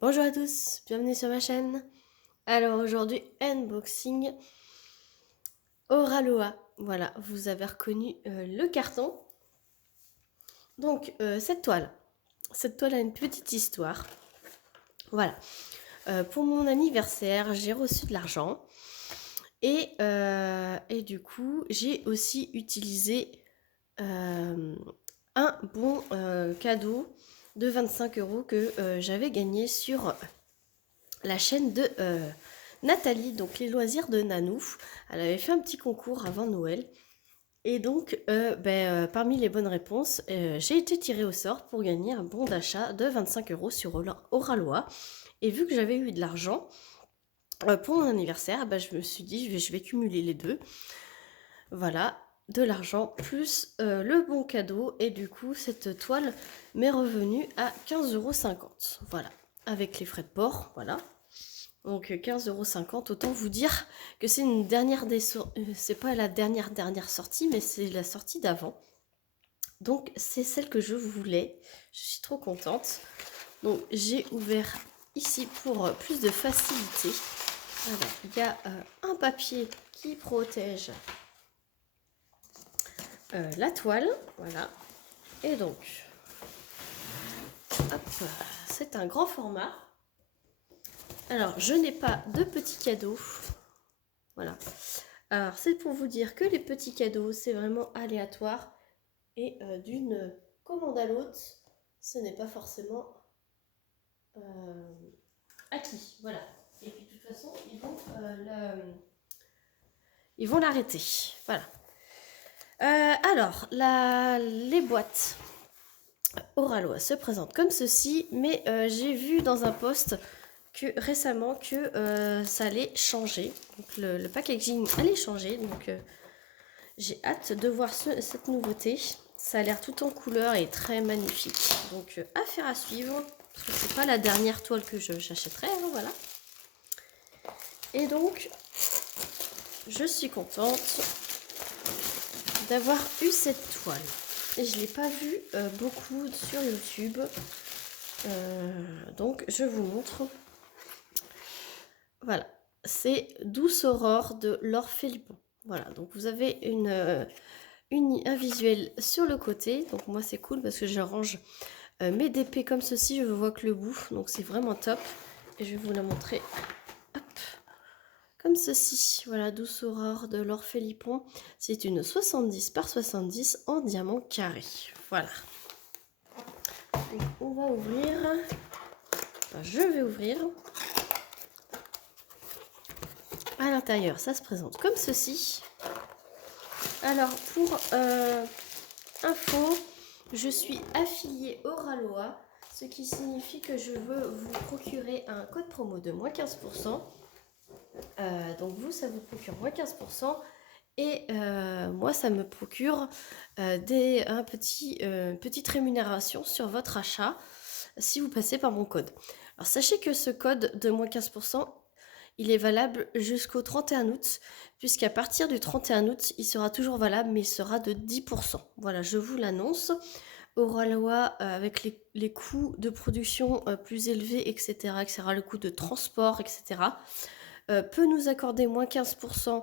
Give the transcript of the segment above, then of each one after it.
Bonjour à tous, bienvenue sur ma chaîne. Alors aujourd'hui, unboxing Oraloa. Voilà, vous avez reconnu le carton. Donc cette toile a une petite histoire. Voilà, pour mon anniversaire, j'ai reçu de l'argent. Et du coup, j'ai aussi utilisé un bon cadeau de 25 € que j'avais gagné sur la chaîne de Nathalie, donc les loisirs de Nanou. Elle avait fait un petit concours avant Noël. Et donc, parmi les bonnes réponses, j'ai été tirée au sort pour gagner un bon d'achat de 25 € sur Oralois. Et vu que j'avais eu de l'argent pour mon anniversaire, je me suis dit, je vais cumuler les deux. Voilà, de l'argent plus le bon cadeau. Et du coup, cette toile m'est revenue à 15,50 €. Voilà, avec les frais de port, voilà. Donc 15,50 €, autant vous dire que c'est une dernière c'est pas la dernière sortie, mais c'est la sortie d'avant. Donc c'est celle que je voulais. Je suis trop contente. Donc j'ai ouvert ici pour plus de facilité. Voilà, il y a un papier qui protège la toile. Voilà. Et donc, hop, c'est un grand format. Alors, je n'ai pas de petits cadeaux. Voilà. Alors, c'est pour vous dire que les petits cadeaux, c'est vraiment aléatoire. Et d'une commande à l'autre, ce n'est pas forcément acquis. Voilà. Et puis, de toute façon, ils vont l'arrêter. Voilà. Alors, les boîtes Oralois se présentent comme ceci, mais j'ai vu dans un post récemment que ça allait changer. Donc, le packaging allait changer. Donc, j'ai hâte de voir cette nouveauté. Ça a l'air tout en couleur et très magnifique. Donc, affaire à suivre. Parce que c'est pas la dernière toile que j'achèterai. Hein, voilà. Et donc, je suis contente d'avoir eu cette toile. Et je ne l'ai pas vue beaucoup sur YouTube. Donc, je vous montre. Voilà. C'est Douce Aurore de Laure Philippon. Voilà. Donc, vous avez un visuel sur le côté. Donc, moi, c'est cool parce que je range mes DP comme ceci. Je vois que le bout. Donc, c'est vraiment top. Et je vais vous la montrer. Hop. Comme ceci, voilà, Douce Aurore de Laure Philippon. C'est une 70 par 70 en diamant carré. Voilà. Donc, on va ouvrir. Enfin, je vais ouvrir. À l'intérieur, ça se présente comme ceci. Alors, pour info, je suis affiliée Oraloa, ce qui signifie que je veux vous procurer un code promo de moins 15%. Donc vous, ça vous procure moins 15%. Et moi, ça me procure petite rémunération sur votre achat si vous passez par mon code. Alors sachez que ce code de moins 15%, il est valable jusqu'au 31 août, puisqu'à partir du 31 août, il sera toujours valable, mais il sera de 10%. Voilà, je vous l'annonce. Oralois, avec les coûts de production plus élevés, etc., le coût de transport, etc., peut nous accorder moins 15%.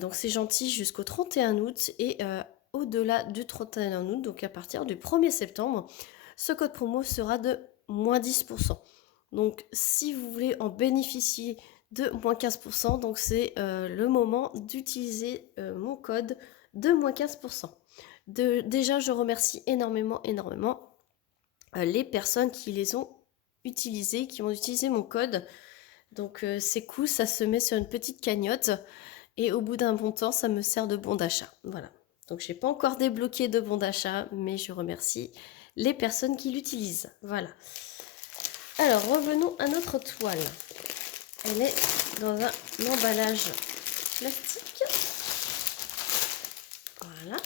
Donc c'est gentil jusqu'au 31 août et au-delà du 31 août, donc à partir du 1er septembre, ce code promo sera de moins 10%. Donc si vous voulez en bénéficier de moins 15%, donc c'est le moment d'utiliser mon code de moins 15%. Déjà, je remercie énormément les personnes qui les ont utilisés, qui ont utilisé mon code. Donc c'est cool, ça se met sur une petite cagnotte. Et au bout d'un bon temps, ça me sert de bon d'achat. Voilà. Donc, j'ai pas encore débloqué de bon d'achat, mais je remercie les personnes qui l'utilisent. Voilà. Alors, revenons à notre toile. Elle est dans un emballage plastique. Voilà.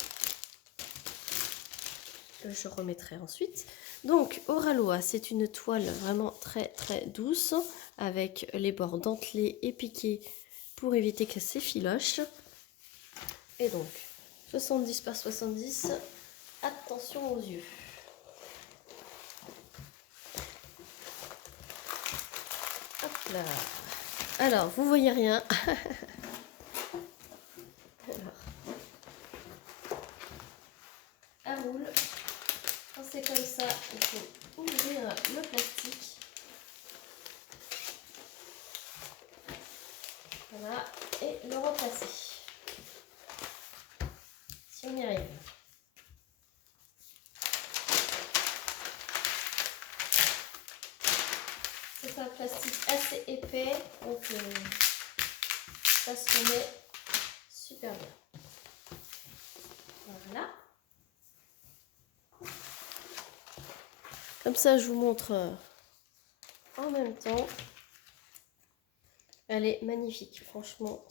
Je remettrai ensuite. Donc, Oraloa, c'est une toile vraiment très douce, avec les bords dentelés et piqués pour éviter qu'elle s'effiloche. Et donc, 70 par 70, attention aux yeux. Là. Alors, vous voyez rien. Alors, elle roule. Quand c'est comme ça, il faut ouvrir le plastique. Voilà, et le replacer. Si on y arrive. C'est un plastique assez épais, donc ça se met super bien. Voilà. Comme ça, je vous montre en même temps. Elle est magnifique, franchement.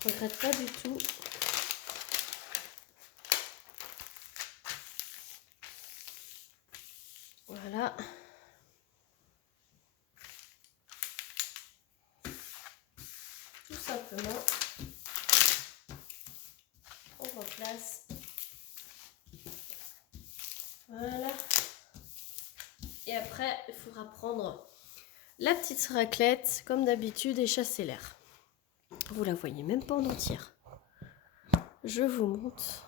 Je ne regrette pas du tout. Voilà. Tout simplement, on replace. Voilà. Et après, il faudra prendre la petite raclette, comme d'habitude, et chasser l'air. Vous la voyez même pas en entière. Je vous montre.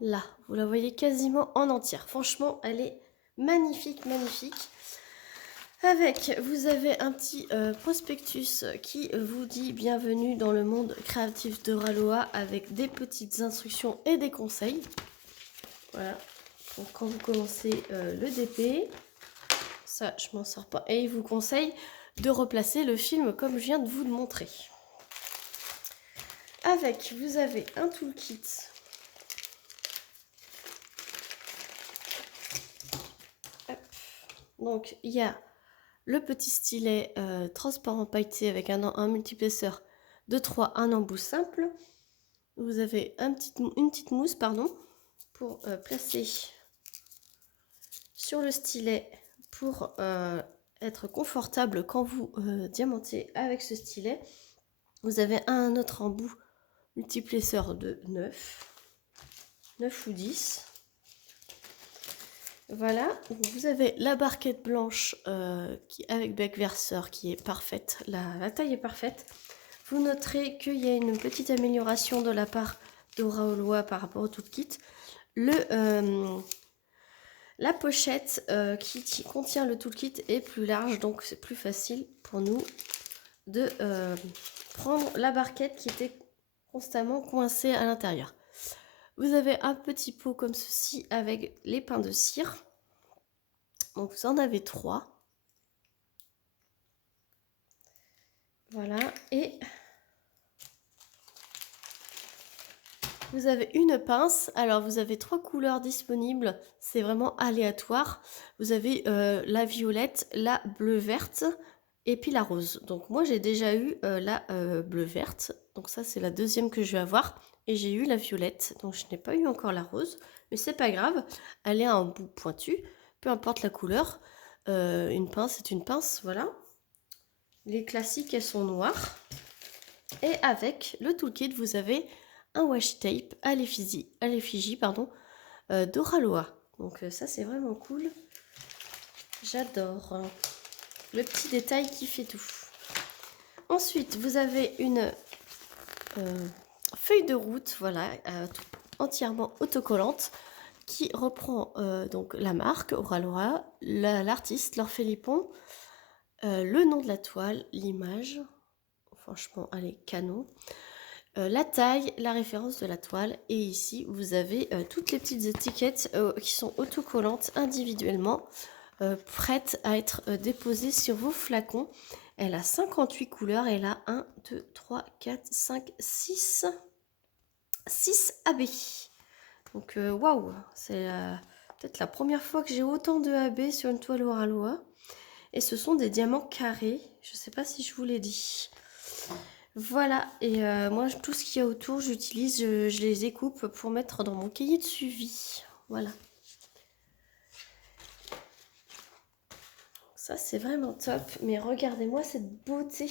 Là, vous la voyez quasiment en entière. Franchement, elle est magnifique, magnifique. Avec, vous avez un petit prospectus qui vous dit bienvenue dans le monde créatif d'Oraloa avec des petites instructions et des conseils. Voilà. Donc quand vous commencez le DP, ça je m'en sors pas. Et il vous conseille de replacer le film comme je viens de vous le montrer. Avec, vous avez un toolkit. Hop. Donc il y a le petit stylet transparent pailleté avec un multiplesseur de 3, un embout simple. Vous avez une petite mousse pour placer sur le stylet pour être confortable quand vous diamantez avec ce stylet. Vous avez un autre embout multiplesseur de 9 ou 10. Voilà, vous avez la barquette blanche avec bec verseur qui est parfaite, la taille est parfaite. Vous noterez qu'il y a une petite amélioration de la part d'Oraloa par rapport au toolkit. La pochette qui contient le toolkit est plus large, donc c'est plus facile pour nous de prendre la barquette qui était constamment coincée à l'intérieur. Vous avez un petit pot comme ceci avec les pains de cire. Donc vous en avez 3. Voilà. Et vous avez une pince. Alors vous avez 3 couleurs disponibles. C'est vraiment aléatoire. Vous avez la violette, la bleu verte et puis la rose. Donc moi j'ai déjà eu la bleu verte. Donc ça c'est la deuxième que je vais avoir. Et j'ai eu la violette. Donc je n'ai pas eu encore la rose. Mais c'est pas grave. Elle est à un bout pointu. Peu importe la couleur. Une pince c'est une pince. Voilà. Les classiques elles sont noires. Et avec le toolkit vous avez un washi tape à l'effigie d'Oraloa. Donc ça c'est vraiment cool. J'adore. Le petit détail qui fait tout. Ensuite vous avez une feuille de route, voilà, entièrement autocollante qui reprend donc la marque Oraloa, l'artiste, l'orphelipon, le nom de la toile, l'image. Franchement, elle est canon. La taille, la référence de la toile. Et ici, vous avez toutes les petites étiquettes qui sont autocollantes individuellement, prêtes à être déposées sur vos flacons. Elle a 58 couleurs. Elle a 1, 2, 3, 4, 5, 6 AB. Donc, waouh, c'est peut-être la première fois que j'ai autant de AB sur une toile Oraloa. Et ce sont des diamants carrés. Je ne sais pas si je vous l'ai dit. Voilà, et moi tout ce qu'il y a autour j'utilise, je les découpe pour mettre dans mon cahier de suivi. Voilà. Ça c'est vraiment top, mais regardez-moi cette beauté.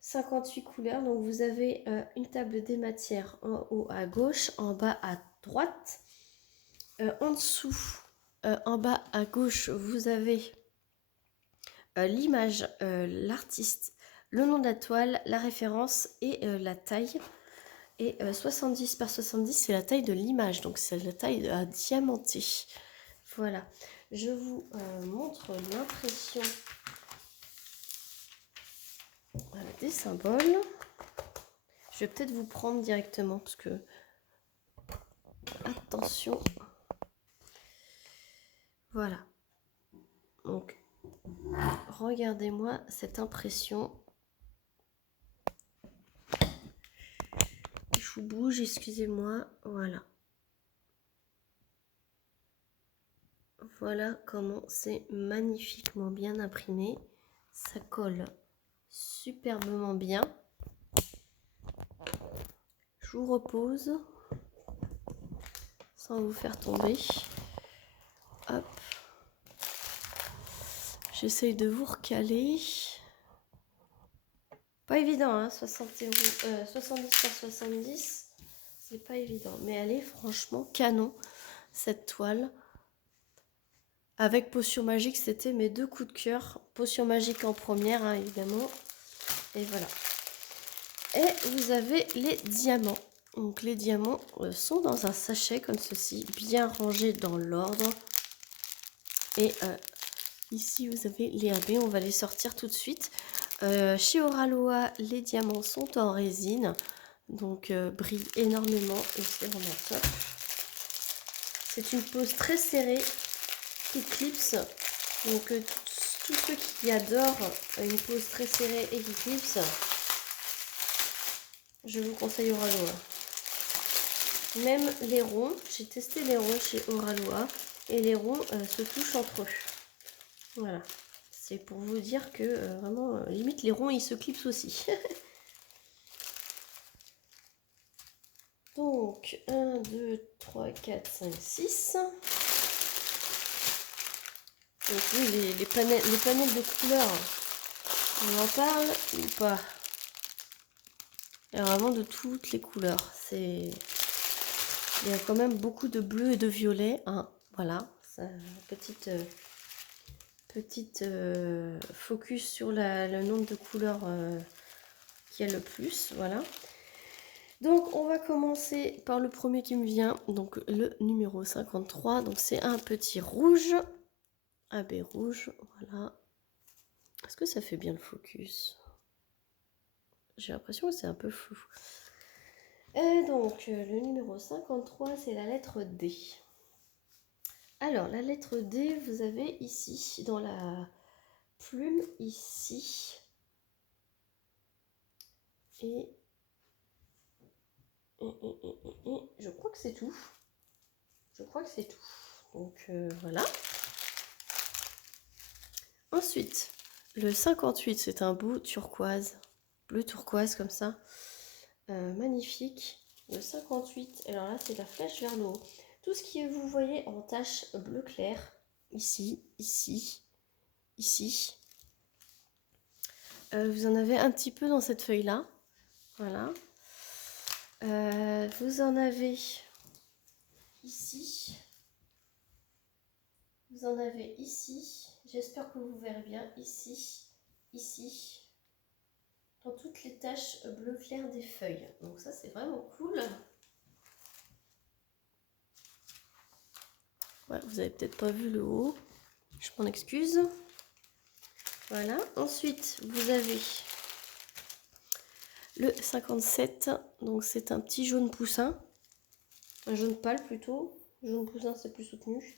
58 couleurs, donc vous avez une table des matières en haut à gauche, en bas à droite. En dessous, en bas à gauche, vous avez l'image, l'artiste, le nom de la toile, la référence et la taille. Et 70 par 70, c'est la taille de l'image, donc c'est la taille à diamanter. Voilà, je vous montre l'impression des symboles. Je vais peut-être vous prendre directement parce que, attention, voilà. Donc, regardez-moi cette impression. Je vous bouge, excusez-moi, voilà. Voilà comment c'est magnifiquement bien imprimé. Ça colle superbement bien. Je vous repose sans vous faire tomber. Hop. J'essaye de vous recaler. Pas évident, hein, 70 par 70. C'est pas évident. Mais elle est franchement canon, cette toile. Avec Potion Magique, c'était mes 2 coups de cœur. Potion Magique en première, hein, évidemment. Et voilà. Et vous avez les diamants. Donc les diamants sont dans un sachet comme ceci, bien rangés dans l'ordre. Et ici vous avez les AB, on va les sortir tout de suite. Chez Oraloa, les diamants sont en résine, donc brillent énormément et c'est vraiment top. C'est une pose très serrée qui clipse, donc tous ceux qui adorent une pose très serrée et qui clipse, je vous conseille Oraloa. Même les ronds, j'ai testé les ronds chez Oraloa et les ronds se touchent entre eux. Voilà, c'est pour vous dire que vraiment, limite les ronds ils se clipsent aussi. Donc 1, 2, 3, 4, 5, 6. Donc oui, les panels de couleurs, on en parle ou pas? Il y a vraiment de toutes les couleurs. Il y a quand même beaucoup de bleu et de violet. Hein. Voilà, ça, petite focus sur le nombre de couleurs qu'il y a le plus. Voilà. Donc on va commencer par le premier qui me vient. Donc le numéro 53. Donc c'est un petit rouge. AB rouge. Voilà. Est-ce que ça fait bien le focus? J'ai l'impression que c'est un peu flou. Et donc, le numéro 53, c'est la lettre D. Alors, la lettre D, vous avez ici, dans la plume, ici. Et je crois que c'est tout. Je crois que c'est tout. Donc, voilà. Ensuite, le 58, c'est un beau turquoise. Bleu turquoise, comme ça. Magnifique. Le 58, alors là, c'est la flèche vers le haut. Tout ce que vous voyez en tache bleu clair, ici, ici, ici. Vous en avez un petit peu dans cette feuille-là. Voilà. Vous en avez ici. Vous en avez ici. J'espère que vous verrez bien. Ici, ici. Dans toutes les taches bleu clair des feuilles. Donc ça, c'est vraiment cool. Ouais, vous avez peut-être pas vu le haut. Je m'en excuse. Voilà. Ensuite, vous avez le 57. Donc c'est un petit jaune poussin. Un jaune pâle plutôt. Jaune poussin, c'est plus soutenu.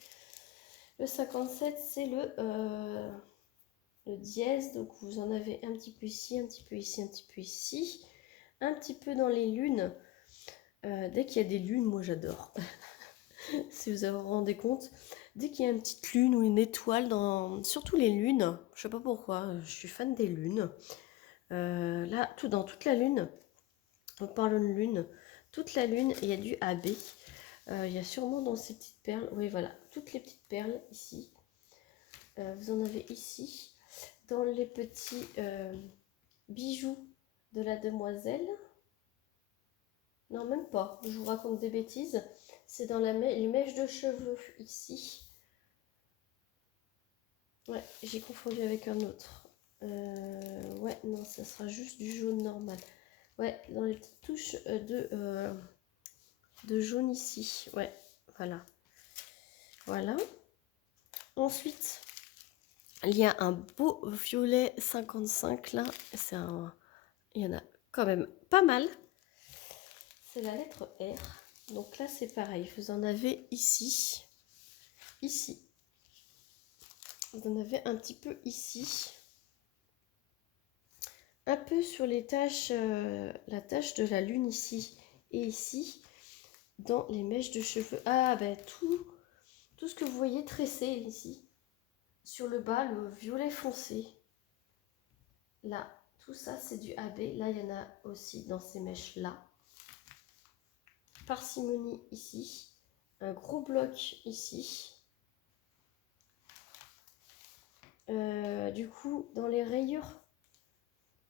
Le 57, c'est le dièse. Donc vous en avez un petit peu ici, un petit peu ici, un petit peu ici. Un petit peu dans les lunes. Dès qu'il y a des lunes, moi j'adore. Si vous vous rendez compte, dès qu'il y a une petite lune ou une étoile, surtout les lunes, je sais pas pourquoi, je suis fan des lunes. Là, dans toute la lune, on parle de lune, toute la lune, il y a du AB. Il y a sûrement dans ces petites perles, oui voilà, toutes les petites perles ici. Vous en avez ici, dans les petits bijoux de la demoiselle. Non, même pas, je vous raconte des bêtises. C'est dans les mèches de cheveux ici. Ouais, j'ai confondu avec un autre. Ouais, non, ça sera juste du jaune normal. Ouais, dans les petites touches de jaune ici. Ouais, voilà. Voilà. Ensuite, il y a un beau violet 55 là. Il y en a quand même pas mal. C'est la lettre R. Donc là, c'est pareil. Vous en avez ici. Ici. Vous en avez un petit peu ici. Un peu sur les taches, la tache de la lune ici et ici, dans les mèches de cheveux. Ah, ben tout ce que vous voyez tressé ici. Sur le bas, le violet foncé. Là, tout ça, c'est du AB. Là, il y en a aussi dans ces mèches-là. Parcimonie ici. Un gros bloc ici. Du coup, dans les rayures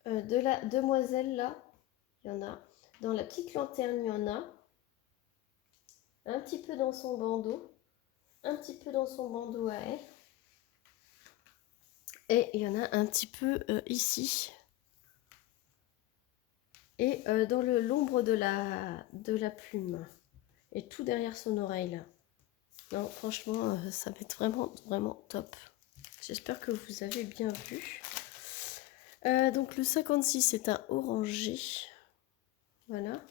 de la demoiselle, là, il y en a. Dans la petite lanterne, il y en a. Un petit peu dans son bandeau. Un petit peu dans son bandeau à elle. Et il y en a un petit peu ici. Et dans l'ombre de la plume. Et tout derrière son oreille, là. Non, franchement, ça va être vraiment, vraiment top. J'espère que vous avez bien vu. Donc le 56, c'est un orangé. Voilà.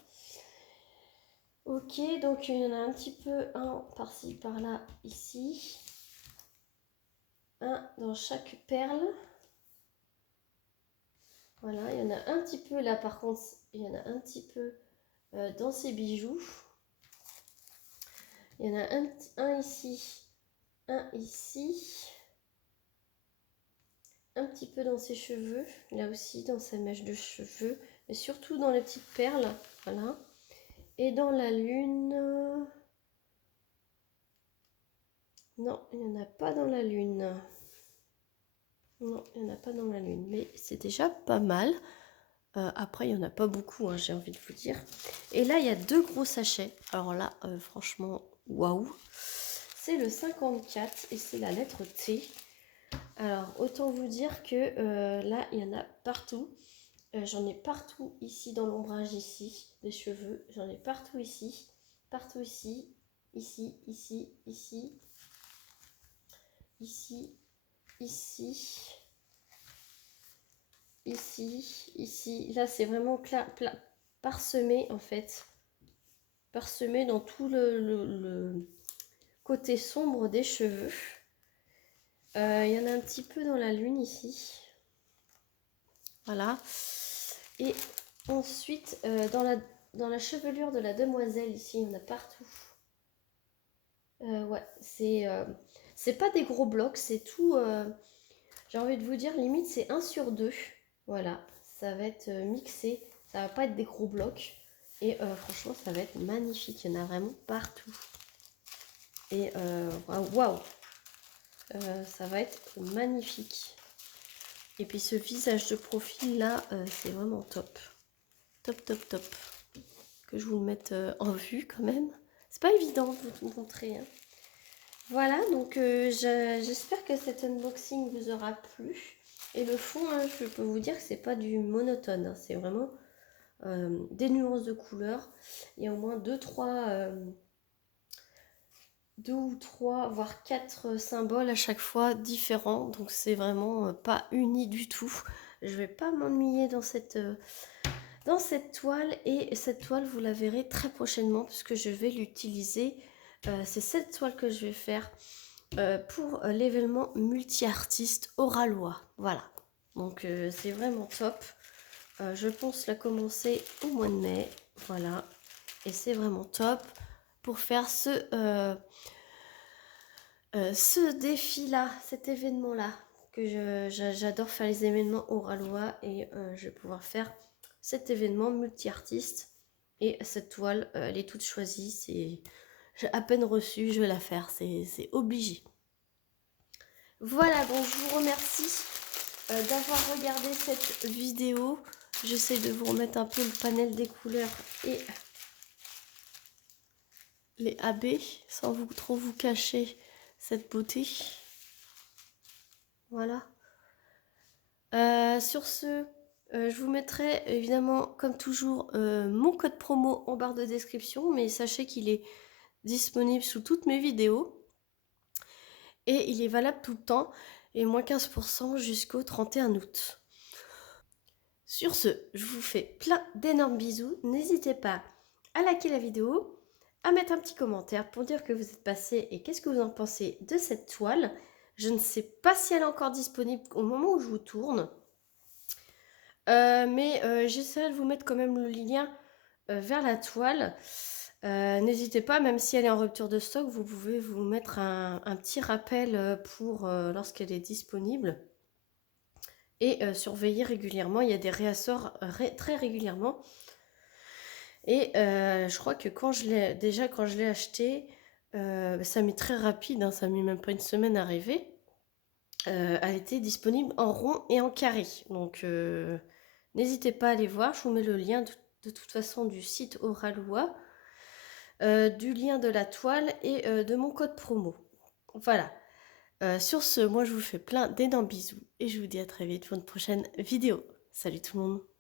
Ok, donc il y en a un petit peu, un par-ci, par-là, ici. Un dans chaque perle. Voilà, il y en a un petit peu là, par contre, il y en a un petit peu dans ces bijoux. Il y en a un ici, un ici. Un petit peu dans ses cheveux, là aussi dans sa mèche de cheveux, mais surtout dans les petites perles, voilà. Et dans la lune, non, il n'y en a pas dans la lune. Non, il n'y en a pas dans la lune, mais c'est déjà pas mal. Après, il n'y en a pas beaucoup, hein, j'ai envie de vous dire. Et là, il y a deux gros sachets. Alors là, franchement, waouh. C'est le 54 et c'est la lettre T. Alors, autant vous dire que là, il y en a partout. J'en ai partout ici dans l'ombrage ici des cheveux. J'en ai partout ici ici, ici, ici, ici, ici, ici, ici. Là, c'est vraiment parsemé en fait. Parsemé dans tout le côté sombre des cheveux. Il y en a un petit peu dans la lune ici. Voilà. Et ensuite, dans la chevelure de la demoiselle, ici, il y en a partout. Ouais, c'est pas des gros blocs, c'est tout. J'ai envie de vous dire, limite, c'est 1 sur 2. Voilà, ça va être mixé. Ça va pas être des gros blocs. Et franchement, ça va être magnifique. Il y en a vraiment partout. Et waouh! Ça va être magnifique. Et puis ce visage de profil là, c'est vraiment top. Top, top, top. Que je vous le mette en vue quand même. C'est pas évident de vous montrer. Hein. Voilà, donc j'espère que cet unboxing vous aura plu. Et le fond, hein, je peux vous dire que c'est pas du monotone. Hein. C'est vraiment des nuances de couleurs. Il y a au moins 2 ou 3, voire 4 symboles à chaque fois différents. Donc c'est vraiment pas uni du tout. Je vais pas m'ennuyer dans cette toile. Et cette toile, vous la verrez très prochainement puisque je vais l'utiliser. C'est cette toile que je vais faire pour l'événement multi-artiste oralois. Voilà. Donc c'est vraiment top. Je pense la commencer au mois de mai. Voilà. Et c'est vraiment top pour faire ce défi-là, cet événement-là. Que j'adore faire les événements oralois et je vais pouvoir faire cet événement multi-artiste. Et cette toile, elle est toute choisie. J'ai à peine reçu, je vais la faire. C'est obligé. Voilà, donc je vous remercie d'avoir regardé cette vidéo. J'essaie de vous remettre un peu le panel des couleurs et les AB sans trop vous cacher cette beauté. Voilà. Sur ce, je vous mettrai évidemment, comme toujours, mon code promo en barre de description, mais sachez qu'il est disponible sous toutes mes vidéos et il est valable tout le temps et moins 15% jusqu'au 31 août. Sur ce, je vous fais plein d'énormes bisous. N'hésitez pas à liker la vidéo, à mettre un petit commentaire pour dire que vous êtes passé et qu'est-ce que vous en pensez de cette toile. Je ne sais pas si elle est encore disponible au moment où je vous tourne. Mais j'essaierai de vous mettre quand même le lien vers la toile. N'hésitez pas, même si elle est en rupture de stock, vous pouvez vous mettre un petit rappel pour lorsqu'elle est disponible. Et surveiller régulièrement, il y a des réassorts très régulièrement. Et je crois que quand je l'ai acheté, ça met très rapide, hein, ça met même pas une semaine à arriver. Elle était disponible en rond et en carré. Donc n'hésitez pas à aller voir, je vous mets le lien de toute façon du site Oralois, du lien de la toile et de mon code promo. Voilà. Sur ce, moi je vous fais plein d'énormes bisous et je vous dis à très vite pour une prochaine vidéo. Salut tout le monde.